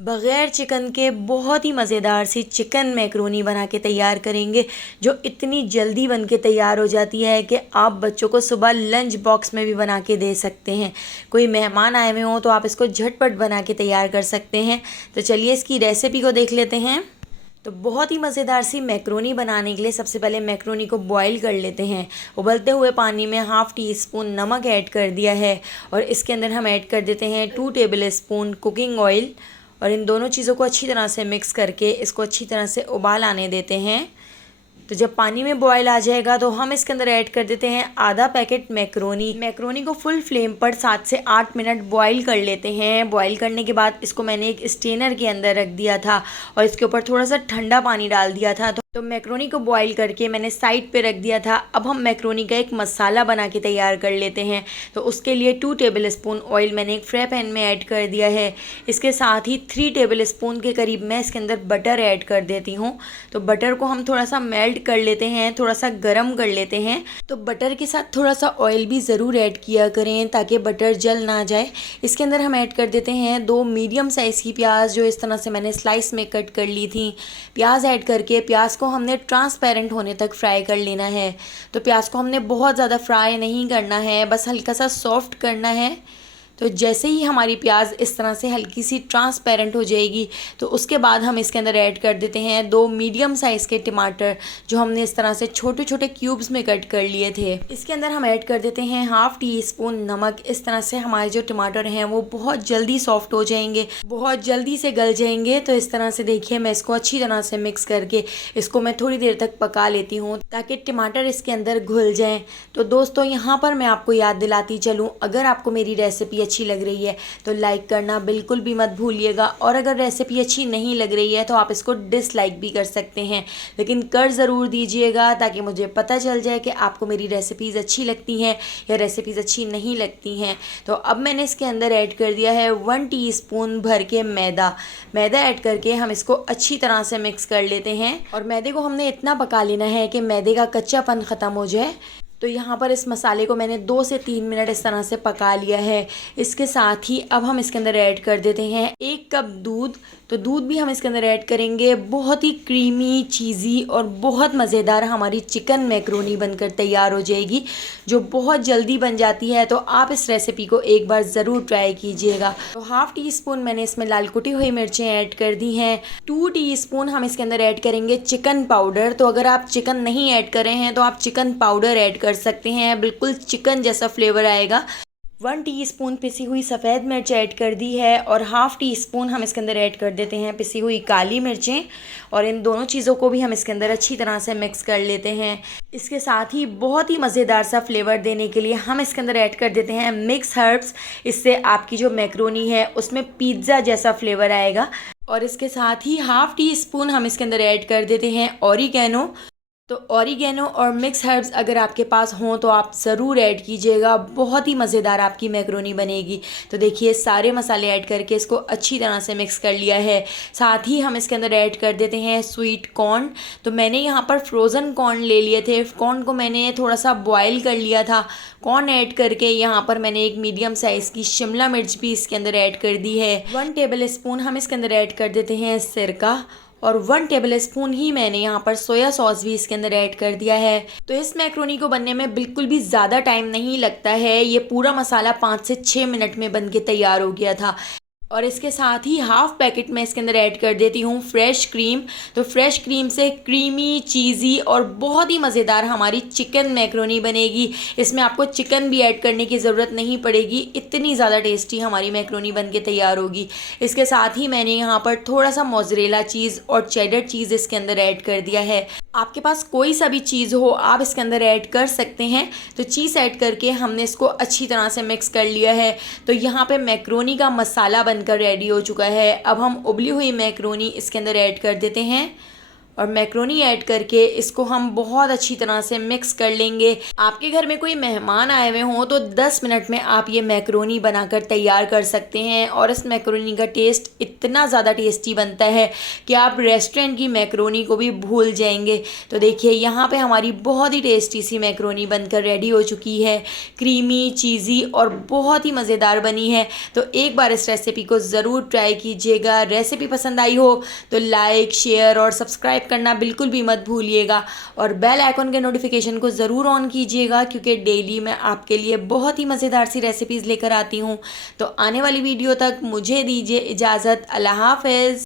बग़ैर चिकन के बहुत ही मज़ेदार सी चिकन मैक्रोनी बना के तैयार करेंगे, जो इतनी जल्दी बन के तैयार हो जाती है कि आप बच्चों को सुबह लंच बॉक्स में भी बना के दे सकते हैं। कोई मेहमान आए हुए हों तो आप इसको झटपट बना के तैयार कर सकते हैं। तो चलिए इसकी रेसिपी को देख लेते हैं। तो बहुत ही मज़ेदार सी मैक्रोनी बनाने के लिए सबसे पहले मैक्रोनी को बॉईल कर लेते हैं। उबलते हुए पानी में हाफ़ टी स्पून नमक ऐड कर दिया है और इसके अंदर हम ऐड कर देते हैं 2 टेबल स्पून कुकिंग ऑयल और इन दोनों चीज़ों को अच्छी तरह से मिक्स करके इसको अच्छी तरह से उबाल आने देते हैं। तो जब पानी में बॉयल आ जाएगा तो हम इसके अंदर ऐड कर देते हैं आधा पैकेट मैक्रोनी। मैक्रोनी को फुल फ्लेम पर 7 से 8 मिनट बॉईल कर लेते हैं। बॉईल करने के बाद इसको मैंने एक स्ट्रेनर के अंदर रख दिया था और इसके ऊपर थोड़ा सा ठंडा पानी डाल दिया था। तो मैक्रोनी को बॉईल करके मैंने साइड पे रख दिया था। अब हम मैक्रोनी का एक मसाला बना के तैयार कर लेते हैं। तो उसके लिए 2 टेबल स्पून ऑयल मैंने एक फ्राई पैन में ऐड कर दिया है। इसके साथ ही 3 टेबल स्पून के करीब मैं इसके अंदर बटर ऐड कर देती हूँ। तो बटर को हम थोड़ा सा मेल्ट कर लेते हैं, थोड़ा सा गर्म कर लेते हैं। तो बटर के साथ थोड़ा सा ऑयल भी ज़रूर ऐड किया करें ताकि बटर जल ना जाए। इसके अंदर हम ऐड कर देते हैं 2 मीडियम साइज़ की प्याज, जो इस तरह से मैंने स्लाइस में कट कर ली थी। प्याज ऐड करके प्याज को हमने ट्रांसपेरेंट होने तक फ्राई कर लेना है। तो प्याज को हमने बहुत ज़्यादा फ्राई नहीं करना है, बस हल्का सा सॉफ्ट करना है। तो जैसे ही हमारी प्याज इस तरह से हल्की सी ट्रांसपेरेंट हो जाएगी तो उसके बाद हम इसके अंदर ऐड कर देते हैं 2 मीडियम साइज़ के टमाटर, जो हमने इस तरह से छोटे छोटे क्यूब्स में कट कर लिए थे। इसके अंदर हम ऐड कर देते हैं हाफ़ टी स्पून नमक। इस तरह से हमारे जो टमाटर हैं वो बहुत जल्दी सॉफ्ट हो जाएंगे, बहुत जल्दी से गल जाएंगे। तो इस तरह से देखिए मैं इसको अच्छी तरह से मिक्स करके इसको मैं थोड़ी देर तक पका लेती हूँ ताकि टमाटर इसके अंदर घुल जाएँ। तो दोस्तों यहाँ पर मैं आपको याद दिलाती चलूँ, अगर आपको मेरी रेसिपी अच्छी लग रही है तो लाइक करना बिल्कुल भी मत भूलिएगा, और अगर रेसिपी अच्छी नहीं लग रही है तो आप इसको डिसलाइक भी कर सकते हैं, लेकिन कर ज़रूर दीजिएगा ताकि मुझे पता चल जाए कि आपको मेरी रेसिपीज़ अच्छी लगती हैं या रेसिपीज़ अच्छी नहीं लगती हैं। तो अब मैंने इसके अंदर ऐड कर दिया है 1 टीस्पून भर के मैदा ऐड करके हम इसको अच्छी तरह से मिक्स कर लेते हैं। और मैदे को हमने इतना पका लेना है कि मैदे का कच्चापन ख़त्म हो जाए। तो यहाँ पर इस मसाले को मैंने 2 से 3 मिनट इस तरह से पका लिया है। इसके साथ ही अब हम इसके अंदर ऐड कर देते हैं 1 कप दूध। तो दूध भी हम इसके अंदर ऐड करेंगे। बहुत ही क्रीमी, चीज़ी और बहुत मज़ेदार हमारी चिकन मैक्रोनी बनकर तैयार हो जाएगी, जो बहुत जल्दी बन जाती है। तो आप इस रेसिपी को एक बार ज़रूर ट्राई कीजिएगा। तो हाफ़ टी स्पून मैंने इसमें लाल कुटी हुई मिर्चें ऐड कर दी हैं। 2 टीस्पून हम इसके अंदर ऐड करेंगे चिकन पाउडर। तो अगर आप चिकन नहीं ऐड कर रहे हैं तो आप चिकन पाउडर ऐड कर सकते हैं, बिल्कुल चिकन जैसा फ्लेवर आएगा। 1 टीस्पून पिसी हुई सफ़ेद मिर्च ऐड कर दी है और हाफ़ टी स्पून हम इसके अंदर ऐड कर देते हैं पिसी हुई काली मिर्चें, और इन दोनों चीज़ों को भी हम इसके अंदर अच्छी तरह से मिक्स कर लेते हैं। इसके साथ ही बहुत ही मज़ेदार सा फ्लेवर देने के लिए हम इसके अंदर ऐड कर देते हैं मिक्स हर्ब्स। इससे आपकी जो मैक्रोनी है उसमें पिज़्ज़ा जैसा फ्लेवर आएगा। और इसके साथ ही हाफ़ टी स्पून हम इसके अंदर ऐड कर देते हैं ऑरिगेनो। तो ऑरिगेनो और मिक्स हर्ब्स अगर आपके पास हों तो आप ज़रूर ऐड कीजिएगा, बहुत ही मज़ेदार आपकी मैक्रोनी बनेगी। तो देखिए सारे मसाले ऐड करके इसको अच्छी तरह से मिक्स कर लिया है। साथ ही हम इसके अंदर ऐड कर देते हैं स्वीट कॉर्न। तो मैंने यहाँ पर फ्रोज़न कॉर्न ले लिए थे। कॉर्न को मैंने थोड़ा सा बॉयल कर लिया था। कॉर्न ऐड करके यहाँ पर मैंने एक मीडियम साइज़ की शिमला मिर्च भी इसके अंदर ऐड कर दी है। 1 टेबल स्पून हम इसके अंदर ऐड कर देते हैं सिरका, और 1 टेबल स्पून ही मैंने यहाँ पर सोया सॉस भी इसके अंदर ऐड कर दिया है। तो इस मैक्रोनी को बनने में बिल्कुल भी ज़्यादा टाइम नहीं लगता है। ये पूरा मसाला 5 से 6 मिनट में बन के तैयार हो गया था। और इसके साथ ही हाफ़ पैकेट में इसके अंदर ऐड कर देती हूँ फ्रेश क्रीम। तो फ्रेश क्रीम से क्रीमी, चीज़ी और बहुत ही मज़ेदार हमारी चिकन मैक्रोनी बनेगी। इसमें आपको चिकन भी ऐड करने की ज़रूरत नहीं पड़ेगी, इतनी ज़्यादा टेस्टी हमारी मैक्रोनी बन के तैयार होगी। इसके साथ ही मैंने यहाँ पर थोड़ा सा मोज़रेला चीज़ और चेडर चीज़ इसके अंदर ऐड कर दिया है। आपके पास कोई सा भी चीज़ हो आप इसके अंदर ऐड कर सकते हैं। तो चीज़ ऐड करके हमने इसको अच्छी तरह से मिक्स कर लिया है। तो यहाँ पे मैक्रोनी का मसाला बनकर रेडी हो चुका है। अब हम उबली हुई मैक्रोनी इसके अंदर ऐड कर देते हैं और मैक्रोनी ऐड करके इसको हम बहुत अच्छी तरह से मिक्स कर लेंगे। आपके घर में कोई मेहमान आए हुए हों तो 10 मिनट में आप ये मैक्रोनी बनाकर तैयार कर सकते हैं और इस मैक्रोनी का टेस्ट इतना ज़्यादा टेस्टी बनता है कि आप रेस्टोरेंट की मैक्रोनी को भी भूल जाएंगे। तो देखिए यहाँ पे हमारी बहुत ही टेस्टी सी मैक्रोनी बनकर रेडी हो चुकी है, क्रीमी, चीज़ी और बहुत ही मज़ेदार बनी है। तो एक बार इस रेसिपी को ज़रूर ट्राई कीजिएगा। रेसिपी पसंद आई हो तो लाइक, शेयर और सब्सक्राइब करना बिल्कुल भी मत भूलिएगा और बेल आइकन के नोटिफिकेशन को ज़रूर ऑन कीजिएगा, क्योंकि डेली मैं आपके लिए बहुत ही मज़ेदार सी रेसिपीज़ लेकर आती हूँ। तो आने वाली वीडियो तक मुझे दीजिए इजाज़त। अल्लाह हाफ़िज़।